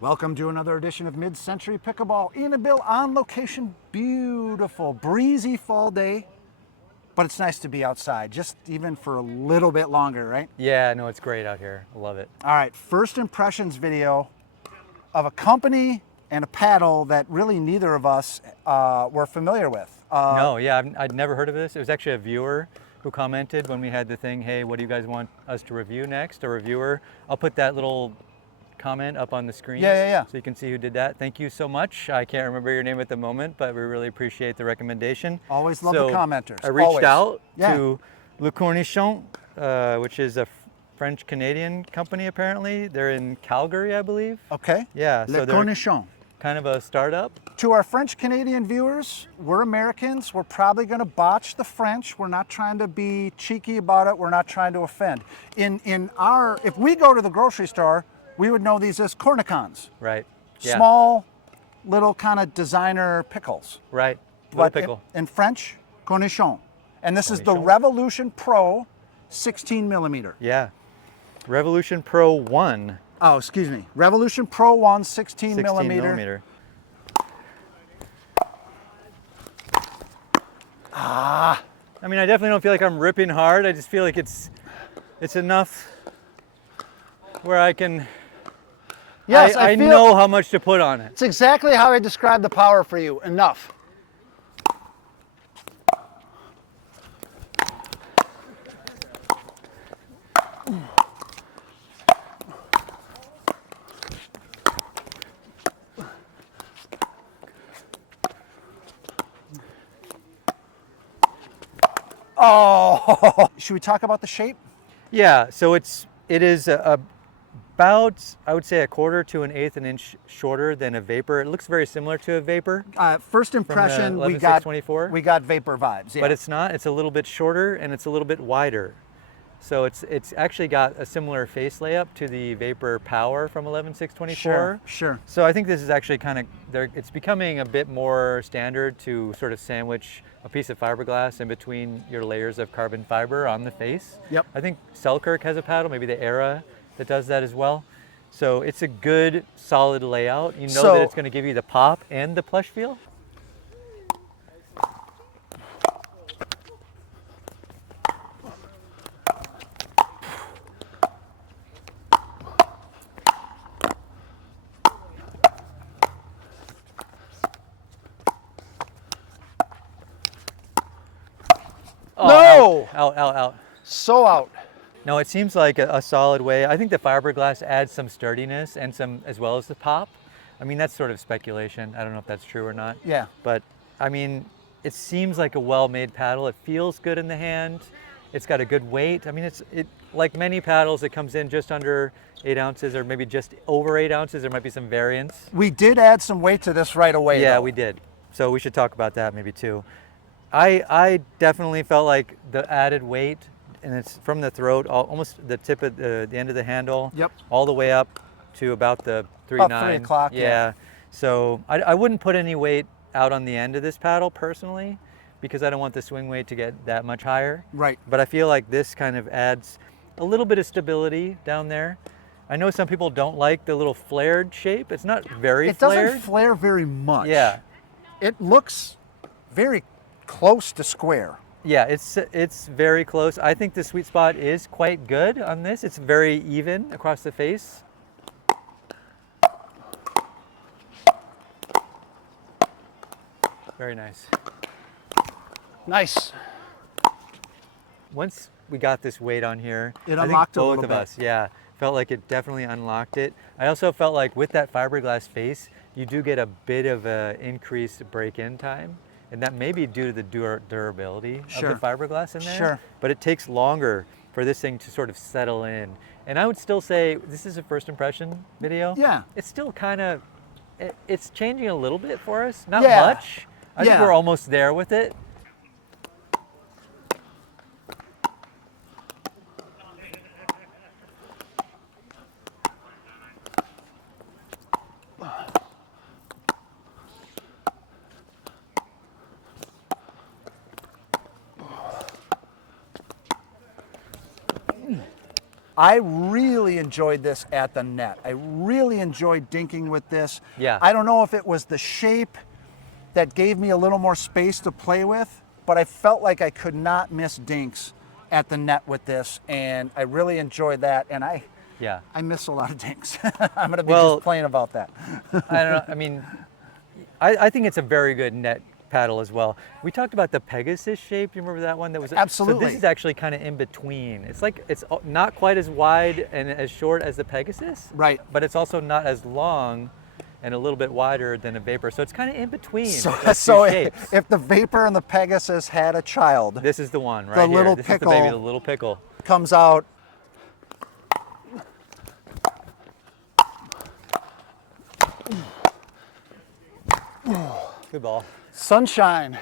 Welcome to another edition of Mid-Century Pickleball. Ian and Bill on location. Beautiful, breezy fall day, but it's nice to be outside, just even for a little bit longer, right? Yeah, no, it's great out here. I love it. All right, first impressions video of a company and a paddle that really neither of us were familiar with. No, yeah, I'd never heard of this. It was actually a viewer who commented when we had the thing, hey, what do you guys want us to review next? A reviewer. I'll put that little comment up on the screen. Yeah. So you can see who did that. Thank you so much. I can't remember your name at the moment, but we really appreciate the recommendation. Always love the commenters. I reached out Yeah. to Le Cornichon, which is a French-Canadian company apparently. They're in Calgary, I believe. Okay. Yeah, Le so they're Cornichon. kind of a startup. To our French-Canadian viewers, we're Americans. We're probably going to botch the French. We're not trying to be cheeky about it. We're not trying to offend. If we go to the grocery store, we would know these as Cornichons. Right. Yeah. Small, little kind of designer pickles. Right. Little But pickle. in French, Cornichon. And this is the Cornichon. Revolution Pro 16 millimeter. Yeah. Revolution Pro 1. Oh, excuse me. Revolution Pro 1 16 16 millimeter. I mean, I definitely don't feel like I'm ripping hard. I just feel like it's enough where I can. Yes, I feel know how much to put on it. it's exactly how I described the power for you. Enough. Oh, should we talk about the shape? Yeah. So it is about, I would say, 1/4 to 1/8 an inch shorter than a Vapor. It looks very similar to a Vapor. First impression, we 11.624. got Vapor vibes. Yeah. But it's not. It's a little bit shorter and it's a little bit wider. So it's actually got a similar face layup to the Vapor Power from 11.624. Sure. So I think this is actually kind of, it's becoming a bit more standard to sort of sandwich a piece of fiberglass in between your layers of carbon fiber on the face. Yep. I think Selkirk has a paddle, maybe the Era that does that as well. So it's a good solid layout. You know that it's going to give you the pop and the plush feel. No! Out. So out. No, it seems like a solid way. I think the fiberglass adds some sturdiness and some, as well as the pop. I mean, that's sort of speculation. I don't know if that's true or not. Yeah. But I mean, it seems like a well-made paddle. It feels good in the hand. It's got a good weight. I mean, it like many paddles, it comes in just under 8 ounces or maybe just over 8 ounces. There might be some variance. We did add some weight to this right away. Yeah, though. we did. So we should talk about that maybe too. I definitely felt like the added weight, and it's from the throat, almost the tip of the end of the handle, Yep. all the way up to about the 3.9. About 3 o'clock, yeah. So I wouldn't put any weight out on the end of this paddle personally, because I don't want the swing weight to get that much higher. Right. But I feel like this kind of adds a little bit of stability down there. I know some people don't like the little flared shape. It's not very flared. It doesn't flare very much. Yeah. It looks very close to square. Yeah, it's very close. I think the sweet spot is quite good on this. It's very even across the face. Very nice. Nice. Once we got this weight on here, It I unlocked think a both little of bit. us, yeah, felt like it definitely unlocked it. I also felt like with that fiberglass face, you do get a bit of an increased break-in time. And that may be due to the durability of the fiberglass in there. Sure. But it takes longer for this thing to sort of settle in. And I would still say this is a first impression video. Yeah. It's still kind of, it's changing a little bit for us. Not Yeah. much. I think Yeah. we're almost there with it. I really enjoyed this at the net. I really enjoyed dinking with this. Yeah. I don't know if it was the shape that gave me a little more space to play with, but I felt like I could not miss dinks at the net with this, and I really enjoyed that. And I miss a lot of dinks. I'm going to be just plain about that. I don't know. I mean, I think it's a very good net paddle as well. We talked about the Pegasus shape. You remember that one? That was Absolutely. So this is actually kind of in between. It's like it's not quite as wide and as short as the Pegasus, Right. But it's also not as long and a little bit wider than a Vapor. So it's kind of in between. So shapes. if the Vapor and the Pegasus had a child, This is the one right the here. little This pickle, is the baby, the little pickle. comes out. Good ball. Sunshine.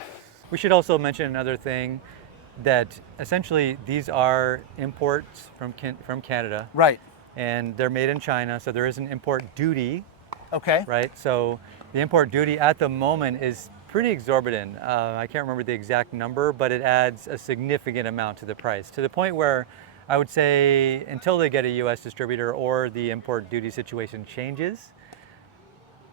We should also mention another thing, that essentially these are imports from Canada. Right. And they're made in China, so there is an import duty, Okay. right? So the import duty at the moment is pretty exorbitant. I can't remember the exact number, but it adds a significant amount to the price, to the point where I would say until they get a US distributor or the import duty situation changes,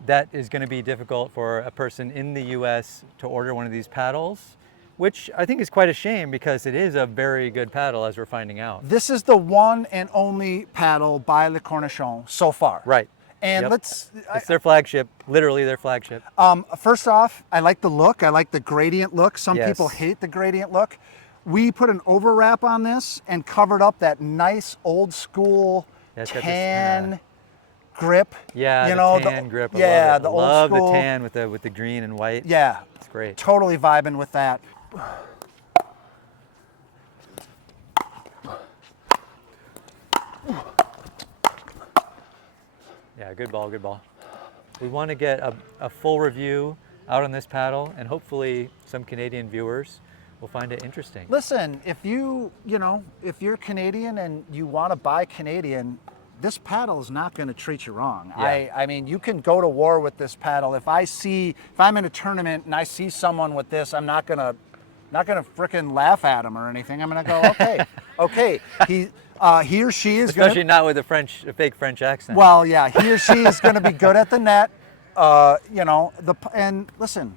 that is going to be difficult for a person in the US to order one of these paddles, which I think is quite a shame because it is a very good paddle, as we're finding out. This is the one and only paddle by Le Cornichon so far. Right. And Yep. It's their flagship, literally their flagship. first off, I like the look. I like the gradient look. Some Yes. people hate the gradient look. We put an overwrap on this and covered up that nice old school Yeah, it's got this tan grip. Yeah, you the know, tan grip. I Yeah, love it. the old Love school. the tan with the green and white. Yeah, It's great. totally vibing with that. Yeah, good ball, good ball. We want to get a full review out on this paddle, and hopefully some Canadian viewers will find it interesting. Listen, if if you're Canadian and you want to buy Canadian, this paddle is not going to treat you wrong. Yeah. I mean, you can go to war with this paddle. If I'm in a tournament and I see someone with this, I'm not gonna frickin' laugh at him or anything. I'm gonna go, okay, okay. He or she is Especially not with a fake French accent. Well, yeah, he or she is going to be good at the net. And listen,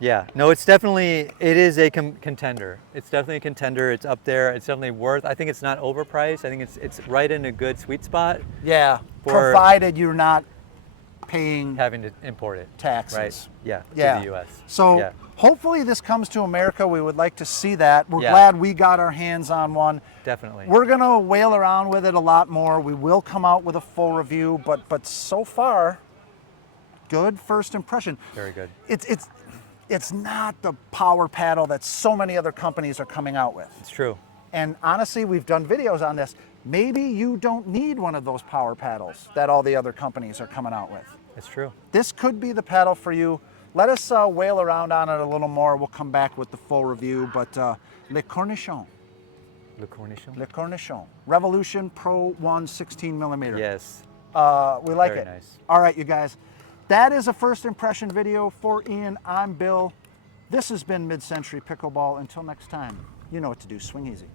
Yeah, no, it is a contender. It's definitely a contender. It's up there. It's definitely worth. I think it's not overpriced. I think it's right in a good sweet spot. Yeah, for provided you're not paying having to import it. taxes. Right. Yeah. Yeah. To the U.S. So yeah. hopefully this comes to America. We would like to see that. We're Yeah. glad we got our hands on one. Definitely. We're gonna whale around with it a lot more. We will come out with a full review, but so far, good first impression. Very good. It's not the power paddle that so many other companies are coming out with. It's true. And honestly, we've done videos on this. Maybe you don't need one of those power paddles that all the other companies are coming out with. It's true. This could be the paddle for you. Let us whale around on it a little more. We'll come back with the full review. But Le Cornichon. Le Cornichon. Le Cornichon. Revolution Pro 1 16 millimeter. Yes. We like Very it. nice. All right, you guys. That is a first impression video. For Ian, I'm Bill. This has been Mid-Century Pickleball. Until next time, you know what to do. Swing easy.